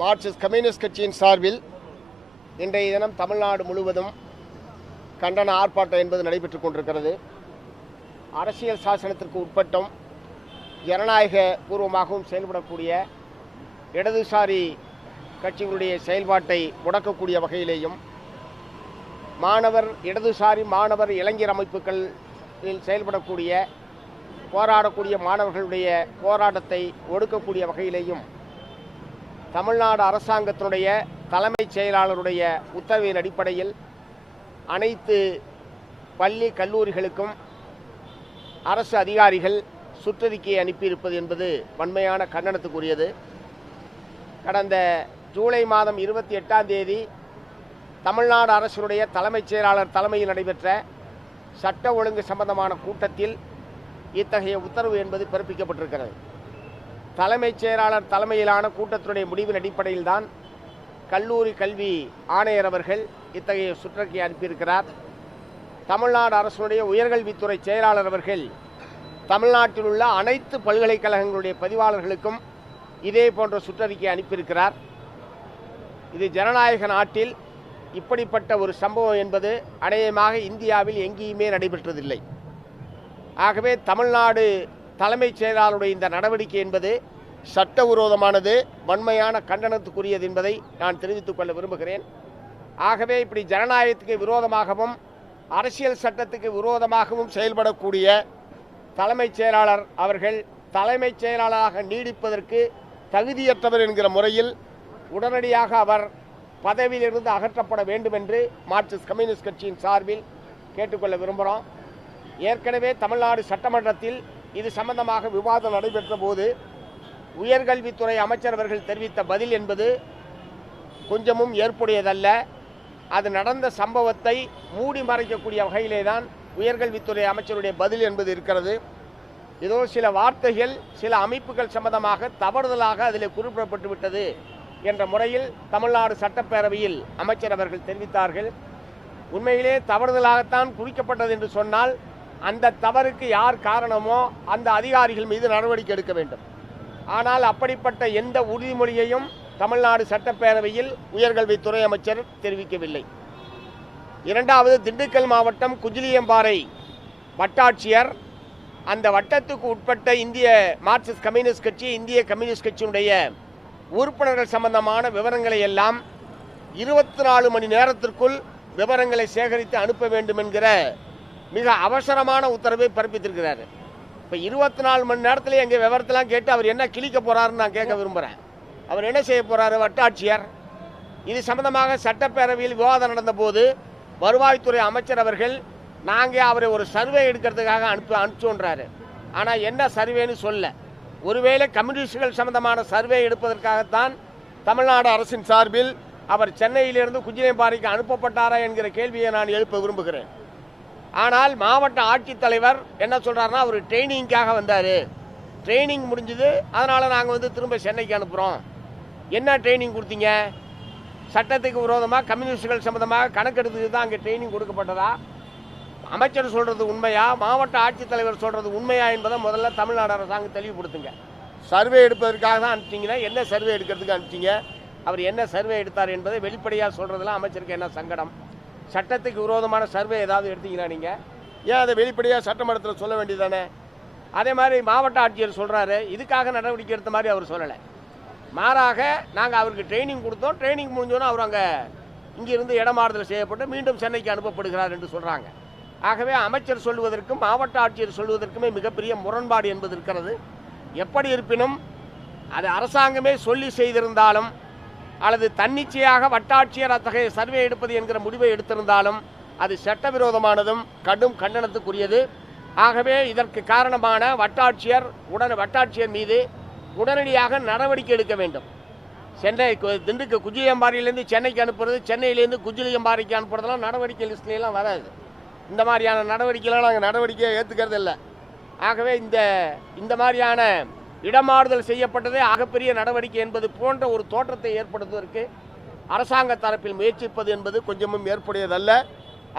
Marxist communist கட்சியின் சார்பில் இன்றைய தினம் தமிழ்நாடு முழுவதும் கண்டன ஆர்ப்பாட்டம் என்பது நடைபெற்றுக் கொண்டிருக்கிறது. அரசியல் சாசனத்திற்கு உட்பட்டும் ஜனநாயக பூர்வமாகவும் செயல்படக்கூடிய இடதுசாரி கட்சிகளுடைய செயல்பாட்டை முடக்கக்கூடிய வகையிலேயும் இடதுசாரி மாணவர் இளைஞர் அமைப்புகளில் செயல்படக்கூடிய போராடக்கூடிய மாணவர்களுடைய போராட்டத்தை ஒடுக்கக்கூடிய வகையிலேயும் தமிழ்நாடு அரசாங்கத்தினுடைய தலைமைச் செயலாளருடைய உத்தரவின் அடிப்படையில் அனைத்து பள்ளி கல்லூரிகளுக்கும் அரசு அதிகாரிகள் சுற்றறிக்கையை அனுப்பியிருப்பது என்பது வன்மையான கண்டனத்துக்குரியது. கடந்த ஜூலை மாதம் 28ஆம் தேதி தமிழ்நாடு அரசினுடைய தலைமைச் செயலாளர் தலைமையில் நடைபெற்ற சட்ட ஒழுங்கு சம்பந்தமான கூட்டத்தில் இத்தகைய உத்தரவு என்பது பிறப்பிக்கப்பட்டிருக்கிறது. தலைமைச் செயலாளர் தலைமையிலான கூட்டத்தினுடைய முடிவின் அடிப்படையில் தான் கல்லூரி கல்வி ஆணையர் அவர்கள் இத்தகைய சுற்றறிக்கை அனுப்பியிருக்கிறார். தமிழ்நாடு அரசுடைய உயர்கல்வித்துறை செயலாளர் அவர்கள் தமிழ்நாட்டில் உள்ள அனைத்து பல்கலைக்கழகங்களுடைய பதிவாளர்களுக்கும் இதே போன்ற சுற்றறிக்கை அனுப்பியிருக்கிறார். இது ஜனநாயக நாட்டில் இப்படிப்பட்ட ஒரு சம்பவம் என்பது அநேகமாக இந்தியாவில் எங்கேயுமே நடைபெற்றதில்லை. ஆகவே தமிழ்நாடு தலைமைச் செயலாளருடைய இந்த நடவடிக்கை என்பது சட்டவிரோதமானது, வன்மையான கண்டனத்துக்குரியது என்பதை நான் தெரிவித்துக் கொள்ள விரும்புகிறேன். ஆகவே இப்படி ஜனநாயகத்துக்கு விரோதமாகவும் அரசியல் சட்டத்துக்கு விரோதமாகவும் செயல்படக்கூடிய தலைமைச் செயலாளர் அவர்கள் தலைமைச் செயலாளராக நீடிப்பதற்கு தகுதியற்றவர் என்கிற முறையில் உடனடியாக அவர் பதவியிலிருந்து அகற்றப்பட வேண்டும் என்று மார்க்சிஸ்ட் கம்யூனிஸ்ட் கட்சியின் சார்பில் கேட்டுக்கொள்ள விரும்புகிறோம். ஏற்கனவே தமிழ்நாடு சட்டமன்றத்தில் இது சம்பந்தமாக விவாதம் நடைபெற்ற போது உயர்கல்வித்துறை அமைச்சர் அவர்கள் தெரிவித்த பதில் என்பது கொஞ்சமும் ஏற்புடையதல்ல. அது நடந்த சம்பவத்தை மூடி மறைக்கக்கூடிய வகையிலே தான் உயர்கல்வித்துறை அமைச்சருடைய பதில் என்பது இருக்கிறது. ஏதோ சில வார்த்தைகள் சில அமைப்புகள் சம்பந்தமாக தவறுதலாக அதில் குறிப்பிடப்பட்டு விட்டது என்ற முறையில் தமிழ்நாடு சட்டப்பேரவையில் அமைச்சர் அவர்கள் தெரிவித்தார்கள். உண்மையிலே தவறுதலாகத்தான் குறிக்கப்பட்டது என்று சொன்னால் அந்த தவறுக்கு யார் காரணமோ அந்த அதிகாரிகள் மீது நடவடிக்கை எடுக்க வேண்டும். ஆனால் அப்படிப்பட்ட எந்த உறுதிமொழியையும் தமிழ்நாடு சட்டப்பேரவையில் உயர்கல்வித்துறை அமைச்சர் தெரிவிக்கவில்லை. இரண்டாவது, திண்டுக்கல் மாவட்டம் குஜிலியம்பாறை வட்டாட்சியர் அந்த வட்டத்துக்கு உட்பட்ட இந்திய மார்க்சிஸ்ட் கம்யூனிஸ்ட் கட்சி இந்திய கம்யூனிஸ்ட் கட்சியினுடைய உறுப்பினர்கள் சம்பந்தமான விவரங்களை எல்லாம் 24 மணி நேரத்திற்குள் விவரங்களை சேகரித்து அனுப்ப வேண்டும் என்கிற மிக அவசரமான உத்தரவை பிறப்பித்திருக்கிறார். இப்போ 24 மணி நேரத்தில் எங்கள் விவரத்தெல்லாம் கேட்டு அவர் என்ன கிழிக்க போகிறாருன்னு நான் கேட்க விரும்புகிறேன். அவர் என்ன செய்ய போகிறாரு? வட்டாட்சியர் இது சம்பந்தமாக சட்டப்பேரவையில் விவாதம் நடந்தபோது வருவாய்த்துறை அமைச்சர் அவர்கள் நாங்கள் அவரை ஒரு சர்வே எடுக்கிறதுக்காக அனுப்பிச்சோன்றாரு. ஆனால் என்ன சர்வேன்னு சொல்ல, ஒருவேளை கம்யூனிஸ்டுகள் சம்பந்தமான சர்வே எடுப்பதற்காகத்தான் தமிழ்நாடு அரசின் சார்பில் அவர் சென்னையிலிருந்து குஜிலியம்பாறைக்கு அனுப்பப்பட்டாரா என்கிற கேள்வியை நான் எழுப்ப விரும்புகிறேன். ஆனால் மாவட்ட ஆட்சித்தலைவர் என்ன சொல்கிறாருன்னா, அவர் ட்ரைனிங்காக வந்தார், ட்ரைனிங் முடிஞ்சுது, அதனால் நாங்கள் திரும்ப சென்னைக்கு அனுப்புகிறோம். என்ன ட்ரைனிங் கொடுத்தீங்க? சட்டத்துக்கு விரோதமாக கம்யூனிஸ்டுகள் சம்பந்தமாக கணக்கெடுத்துக்கு தான் அங்கே ட்ரைனிங் கொடுக்கப்பட்டதா? அமைச்சர் சொல்கிறது உண்மையா, மாவட்ட ஆட்சித்தலைவர் சொல்கிறது உண்மையா என்பதை முதல்ல தமிழ்நாடு அரசாங்கம் தெளிவுபடுத்துங்க. சர்வே எடுப்பதற்காக தான் அனுப்பிச்சிங்கன்னா என்ன சர்வே எடுக்கிறதுக்கு அனுப்பிச்சிங்க? அவர் என்ன சர்வே எடுத்தார் என்பதை வெளிப்படையாக சொல்கிறதுல அமைச்சருக்கு என்ன சங்கடம்? சட்டத்துக்கு விரோதமான சர்வே ஏதாவது எடுத்தீங்களா நீங்கள்? ஏன் அதை வெளிப்படையாக சட்டமன்றத்தில் சொல்ல வேண்டியதானே? அதே மாதிரி மாவட்ட ஆட்சியர் சொல்கிறாரு, இதுக்காக நடவடிக்கை எடுத்த மாதிரி அவர் சொல்லலை. மாறாக நாங்கள் அவருக்கு ட்ரைனிங் கொடுத்தோம், ட்ரைனிங் முடிஞ்சோன்னா அவர் அங்கே இங்கிருந்து இடமாறுதல் செய்யப்பட்டு மீண்டும் சென்னைக்கு அனுப்பப்படுகிறார் என்று சொல்கிறாங்க. ஆகவே அமைச்சர் சொல்வதற்கும் மாவட்ட ஆட்சியர் சொல்வதற்குமே மிகப்பெரிய முரண்பாடு என்பது இருக்கிறது. எப்படி இருப்பினும் அது அரசாங்கமே சொல்லி செய்திருந்தாலும் அல்லது தன்னிச்சையாக வட்டாட்சியர் அத்தகைய சர்வே எடுப்பது என்கிற முடிவை எடுத்திருந்தாலும் அது சட்டவிரோதமானதும் கடும் கண்டனத்துக்குரியது. ஆகவே இதற்கு காரணமான வட்டாட்சியர் மீது உடனடியாக நடவடிக்கை எடுக்க வேண்டும். திண்டுக்கல் குஜிலியம்பாறையிலேருந்து சென்னைக்கு அனுப்புறது, சென்னையிலேருந்து குஜிலியம்பாறைக்கு அனுப்புறதெல்லாம் நடவடிக்கை லிஸ்ட்லாம் வராது. இந்த மாதிரியான நடவடிக்கைலாம் நாங்கள் நடவடிக்கையை ஏற்றுக்கிறது இல்லை. ஆகவே இந்த மாதிரியான இடமாறுதல் செய்யப்பட்டதே ஆகப்பெரிய நடவடிக்கை என்பது போன்ற ஒரு தோற்றத்தை ஏற்படுத்துவதற்கு அரசாங்க தரப்பில் முயற்சிப்பது என்பது கொஞ்சமும் ஏற்புடையதல்ல.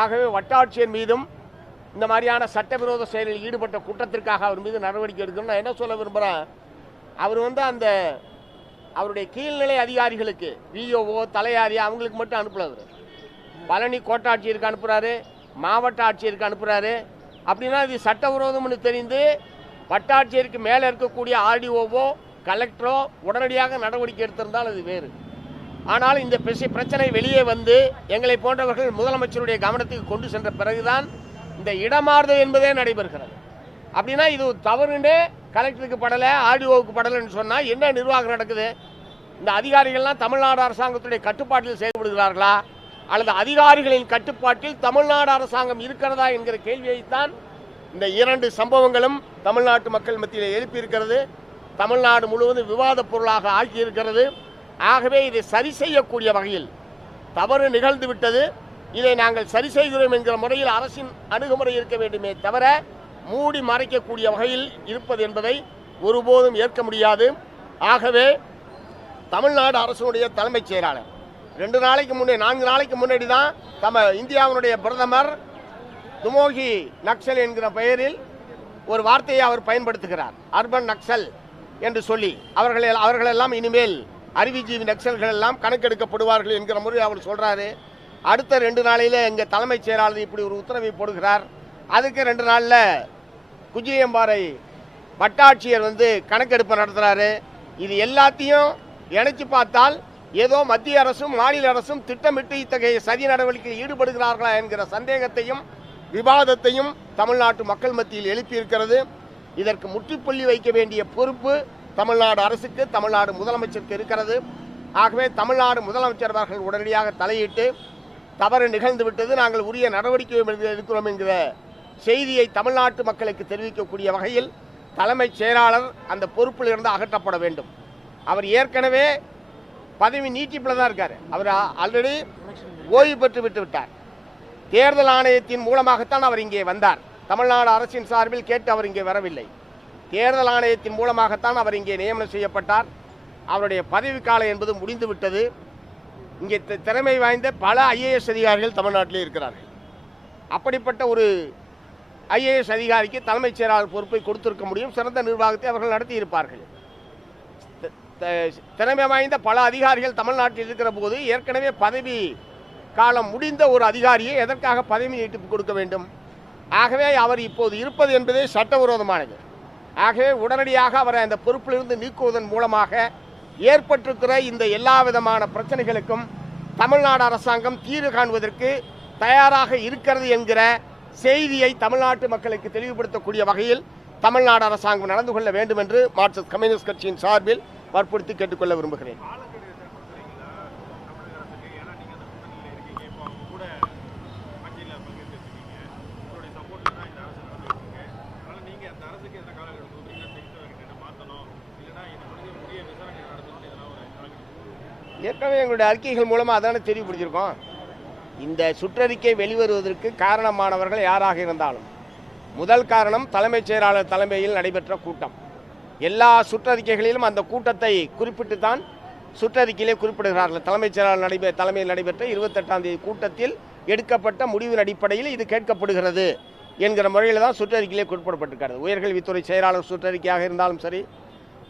ஆகவே வட்டாட்சியர் மீதும் இந்த மாதிரியான சட்டவிரோத செயலில் ஈடுபட்ட குற்றத்திற்காக அவர் மீது நடவடிக்கை எடுக்கணும். நான் என்ன சொல்ல விரும்புகிறேன், அவர் அந்த அவருடைய கீழ்நிலை அதிகாரிகளுக்கு விஓஓ தலையாரி அவங்களுக்கு மட்டும் அனுப்புறாரு. பழனி கோட்டாட்சியருக்கு அனுப்புகிறாரு, மாவட்ட ஆட்சியருக்கு அனுப்புகிறாரு. அப்படின்னா இது சட்டவிரோதம்னு தெரிந்து வட்டாட்சியருக்கு மேலே இருக்கக்கூடிய ஆர்டிஓவோ கலெக்டரோ உடனடியாக நடவடிக்கை எடுத்திருந்தால் அது வேறு. ஆனால் இந்த பிரச்சனை வெளியே வந்து எங்களை போன்றவர்கள் முதலமைச்சருடைய கவனத்துக்கு கொண்டு சென்ற பிறகுதான் இந்த இடமாறுதல் என்பதே நடைபெறுகிறது. அப்படின்னா இது தவறுன்னு கலெக்டருக்கு படலை, ஆர்டிஓவுக்கு படலைன்னு சொன்னால் என்ன நிர்வாகம் நடக்குது? இந்த அதிகாரிகள்லாம் தமிழ்நாடு அரசாங்கத்துடைய கட்டுப்பாட்டில் செயல்படுகிறார்களா அல்லது அதிகாரிகளின் கட்டுப்பாட்டில் தமிழ்நாடு அரசாங்கம் இருக்கிறதா என்கிற கேள்வியைத்தான் இந்த இரண்டு சம்பவங்களும் தமிழ்நாட்டு மக்கள் மத்தியில் எழுப்பியிருக்கிறது. தமிழ்நாடு முழுவதும் விவாத பொருளாக ஆகியிருக்கிறது. ஆகவே இதை சரி செய்யக்கூடிய வகையில் தவறு நிகழ்ந்து விட்டது, இதை நாங்கள் சரி செய்கிறோம் என்கிற முறையில் அரசின் அணுகுமுறை இருக்க வேண்டுமே தவிர மூடி மறைக்கக்கூடிய வகையில் இருப்பது என்பதை ஒருபோதும் ஏற்க முடியாது. ஆகவே தமிழ்நாடு அரசுடைய தலைமைச் செயலாளர் 4 நாளைக்கு முன்னாடி தான் இந்தியாவினுடைய பிரதமர் துமோகி நக்சல் என்கிற பெயரில் ஒரு வார்த்தையை அவர் பயன்படுத்துகிறார், அர்பன் நக்சல் என்று சொல்லி. அவர்களெல்லாம் இனிமேல் அறிவுஜீவி நக்சல்கள் எல்லாம் கணக்கெடுக்கப்படுவார்கள் என்கிற முறையில் அவர் சொல்கிறாரு. அடுத்த 2 நாளையில் எங்கள் தலைமைச் செயலாளர் இப்படி ஒரு உத்தரவை போடுகிறார். அதுக்கு 2 நாளில் குஜிலியம்பாறை வட்டாட்சியர் கணக்கெடுப்பு நடத்துகிறாரு. இது எல்லாத்தையும் இணைச்சு பார்த்தால் ஏதோ மத்திய அரசும் மாநில அரசும் திட்டமிட்டு இத்தகைய சதி நடவடிக்கையில் ஈடுபடுகிறார்களா என்கிற சந்தேகத்தையும் விவாதத்தையும் தமிழ்நாட்டு மக்கள் மத்தியில் எழுப்பியிருக்கிறது. இதற்கு முற்றுப்புள்ளி வைக்க வேண்டிய பொறுப்பு தமிழ்நாடு அரசுக்கு, தமிழ்நாடு முதலமைச்சருக்கு இருக்கிறது. ஆகவே தமிழ்நாடு முதலமைச்சர் அவர்கள் உடனடியாக தலையிட்டு தவறு நிகழ்ந்து விட்டது, நாங்கள் உரிய நடவடிக்கை எடுக்கிறோம் என்கிற செய்தியை தமிழ்நாட்டு மக்களுக்கு தெரிவிக்கக்கூடிய வகையில் தலைமைச் செயலாளர் அந்த பொறுப்பில் இருந்து அகற்றப்பட வேண்டும். அவர் ஏற்கனவே பதவி நீட்டிப்பில் தான் இருக்கார். அவர் ஆல்ரெடி ஓய்வு பெற்று விட்டார். தேர்தல் ஆணையத்தின் மூலமாகத்தான் அவர் இங்கே வந்தார். தமிழ்நாடு அரசின் சார்பில் கேட்டு அவர் இங்கே வரவில்லை. தேர்தல் ஆணையத்தின் மூலமாகத்தான் அவர் இங்கே நியமனம் செய்யப்பட்டார். அவருடைய பதவிக்காலம் என்பது முடிந்து விட்டது. இங்கே திறமை வாய்ந்த பல ஐஏஎஸ் அதிகாரிகள் தமிழ்நாட்டிலே இருக்கிறார்கள். அப்படிப்பட்ட ஒரு ஐஏஎஸ் அதிகாரிக்கு தலைமைச் செயலாளர் பொறுப்பை கொடுத்திருக்க முடியும். சிறந்த நிர்வாகத்தை அவர்கள் நடத்தியிருப்பார்கள். திறமை வாய்ந்த பல அதிகாரிகள் தமிழ்நாட்டில் இருக்கிற போது ஏற்கனவே பதவி காலம் முடிந்த ஒரு அதிகாரியை எதற்காக பதவி நீட்டிப்பு கொடுக்க வேண்டும்? ஆகவே அவர் இப்போது இருப்பது என்பதே சட்டவிரோதமானது. ஆகவே உடனடியாக அவரை அந்த பொறுப்பிலிருந்து நீக்குவதன் மூலமாக ஏற்பட்டிருக்கிற இந்த எல்லா விதமான பிரச்சனைகளுக்கும் தமிழ்நாடு அரசாங்கம் தீர்வு காண்பதற்கு தயாராக இருக்கிறது என்கிற செய்தியை தமிழ்நாட்டு மக்களுக்கு தெளிவுபடுத்தக்கூடிய வகையில் தமிழ்நாடு அரசாங்கம் நடந்து கொள்ள வேண்டும் என்று மார்க்சிஸ்ட் கம்யூனிஸ்ட் கட்சியின் சார்பில் வற்புறுத்தி கேட்டுக்கொள்ள விரும்புகிறேன். ஏற்கனவே எங்களுடைய அறிக்கைகள் மூலமாக அதான தெளிவுபடுத்தியிருக்கோம். இந்த சுற்றறிக்கை வெளிவருவதற்கு காரணமானவர்கள் யாராக இருந்தாலும் முதல் காரணம் தலைமைச் செயலாளர் தலைமையில் நடைபெற்ற கூட்டம். எல்லா சுற்றறிக்கைகளிலும் அந்த கூட்டத்தை குறிப்பிட்டு தான் சுற்றறிக்கையிலே குறிப்பிடுகிறார்கள். தலைமைச் செயலாளர் தலைமையில் நடைபெற்ற 28ஆம் தேதி கூட்டத்தில் எடுக்கப்பட்ட முடிவின் அடிப்படையில் இது கேட்கப்படுகிறது என்கிற முறையில் தான் சுற்றறிக்கையிலே குறிப்பிடப்பட்டிருக்கிறது. உயர்கல்வித்துறை செயலாளர் சுற்றறிக்கையாக இருந்தாலும் சரி,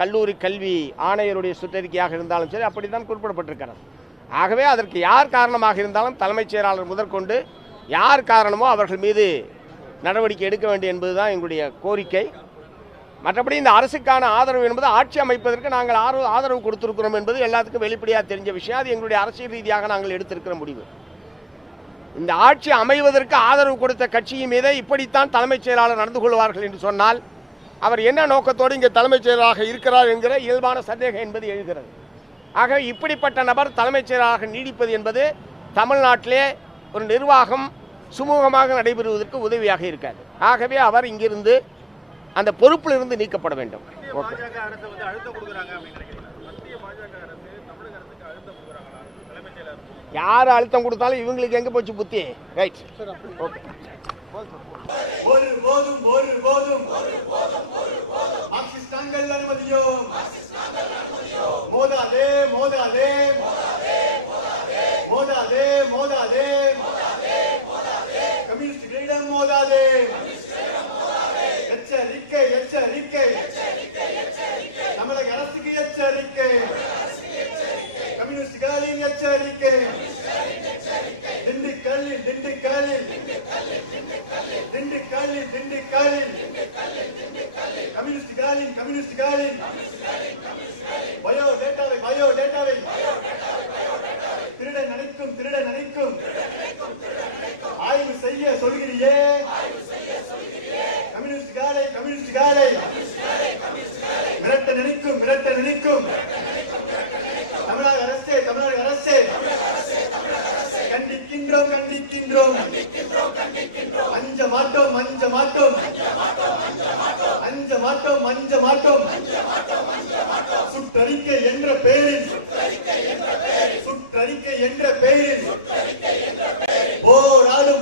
கல்லூரி கல்வி ஆணையருடைய சுற்றறிக்கையாக இருந்தாலும் சரி, அப்படி தான் குறிப்பிடப்பட்டிருக்கிறது. ஆகவே அதற்கு யார் காரணமாக இருந்தாலும் தலைமைச் செயலாளர் முதற்கொண்டு யார் காரணமோ அவர்கள் மீது நடவடிக்கை எடுக்க வேண்டும் என்பதுதான் எங்களுடைய கோரிக்கை. மற்றபடி இந்த அரசுக்கான ஆதரவு என்பது ஆட்சி அமைப்பதற்கு நாங்கள் ஆதரவு கொடுத்திருக்கிறோம் என்பது எல்லாத்துக்கும் வெளிப்படையாக தெரிஞ்ச விஷயம். அது எங்களுடைய அரசியல் ரீதியாக நாங்கள் எடுத்திருக்கிற முடிவு. இந்த ஆட்சி அமைவதற்கு ஆதரவு கொடுத்த கட்சியின் மீது இப்படித்தான் தலைமைச் செயலாளர் நடந்து கொள்வார்கள் என்று சொன்னால் அவர் என்ன நோக்கத்தோடு இங்கே தலைமைச் செயலாளராக இருக்கிறார் என்கிற இயல்பான சந்தேகம் என்பது எழுகிறது. ஆக இப்படிப்பட்ட நபர் தலைமைச் செயலாளராக நீடிப்பது என்பது தமிழ்நாட்டிலே ஒரு நிர்வாகம் சுமூகமாக நடைபெறுவதற்கு உதவியாக இருக்காது. ஆகவே அவர் இங்கிருந்து அந்த பொறுப்பில் இருந்து நீக்கப்பட வேண்டும். யார் அழுத்தம் கொடுத்தாலும் இவங்களுக்கு எங்க போச்சு புத்தி? Right, okay. எச்சரிக்கை தமிழக அரசுக்கு எச்சரிக்கை. கம்யூனிஸ்டுகளின் எச்சரிக்கை. திண்டுக்கல்லில் திண்டுக்கல்லில் திண்டுக்கல்லில் திண்டுக்கல்லில் கம்யூனிஸ்டுகளின் பயோடேட்டாவை திருட நினைக்கும் ஆய்வு செய்ய சொல்கிறியே. கம்யூனிஸ்டுகளை மிரட்ட நினைக்கும் தமிழக அரசே கண்டிக்கின்றோம். அஞ்ச மாட்டோம். சுற்றறிக்கை என்ற பெயரில்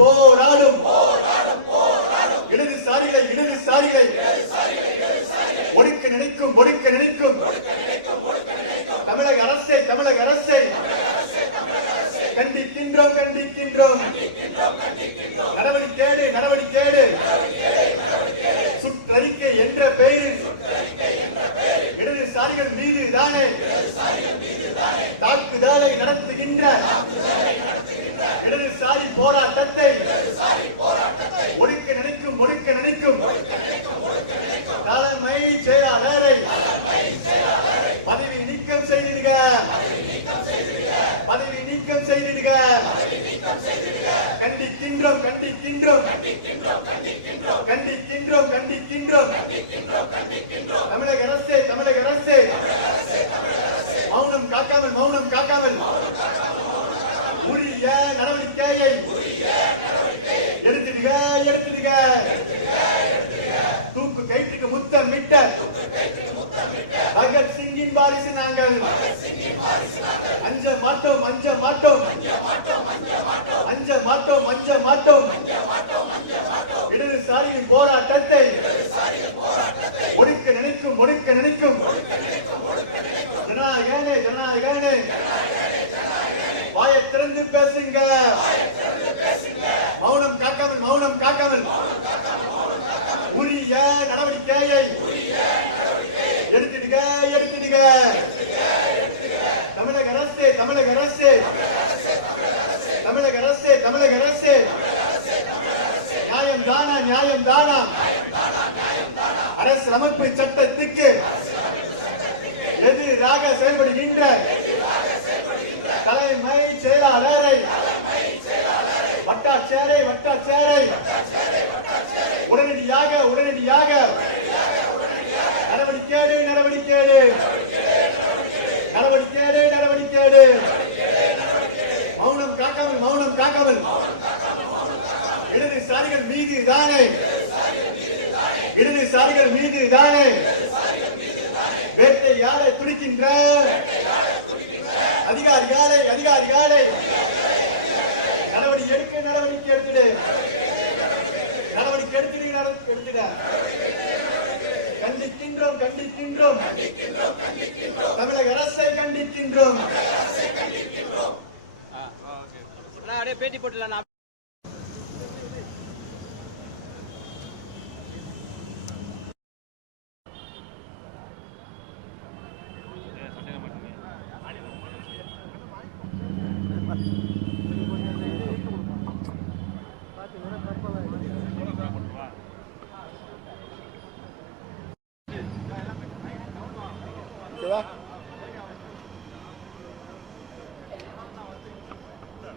போராடும் இடதுசாரிகளை ஒடுக்க நினைக்கும் தமிழக அரசை கண்டிக்கின்றோம். நடவடிக்கை சுற்றறிக்கை என்ற பெயரில் இடதுசாரிகள் மீது தானே தாக்குதலை நடத்துகின்ற இடதுசாரி போராட்டத்தை ஒடுக்க நினைக்கும் தலைமை செயலாளரை பதவி நீக்கம் செய்திடுக. கண்டிக்கின்றோம். தமிழக அரசே மௌனம் காக்காமல் உரிய நடவடிக்கையை எடுத்துடுக. தூக்கு கயிற்றுக்கு முத்தமிட்ட பகத்சிங்கின் வாரிசு நாங்கள். அஞ்ச மாட்டோம். இடதுசாரியின் போராட்டத்தை ஒடுக்க நினைக்கும் ஜனநாயகனே வாயை திறந்து பேசுங்க. மௌனம் காக்காமல் உரிய நடவடிக்கையை எடுத்துடுக. தமிழக அரசே நியாயம் தானா அரசியலமைப்பு சட்டத்துக்கு எதிராக செயல்படுகின்ற தலைமை செயலாளரை வட்டாட்சியரை உடனடியாக நடவடிக்கை மௌனம் காக்காமல் இடதுசாரிகள் மீது தானே வேட்டையாட துடிக்கின்ற அதிகாரிகளை நடவடிக்கை எடுத்துடு. கண்டிக்கின்றோம். தமிழக அரசை கண்டிக்கின்றோம். பேட்டி போட்டுலாம் ஓகேவா?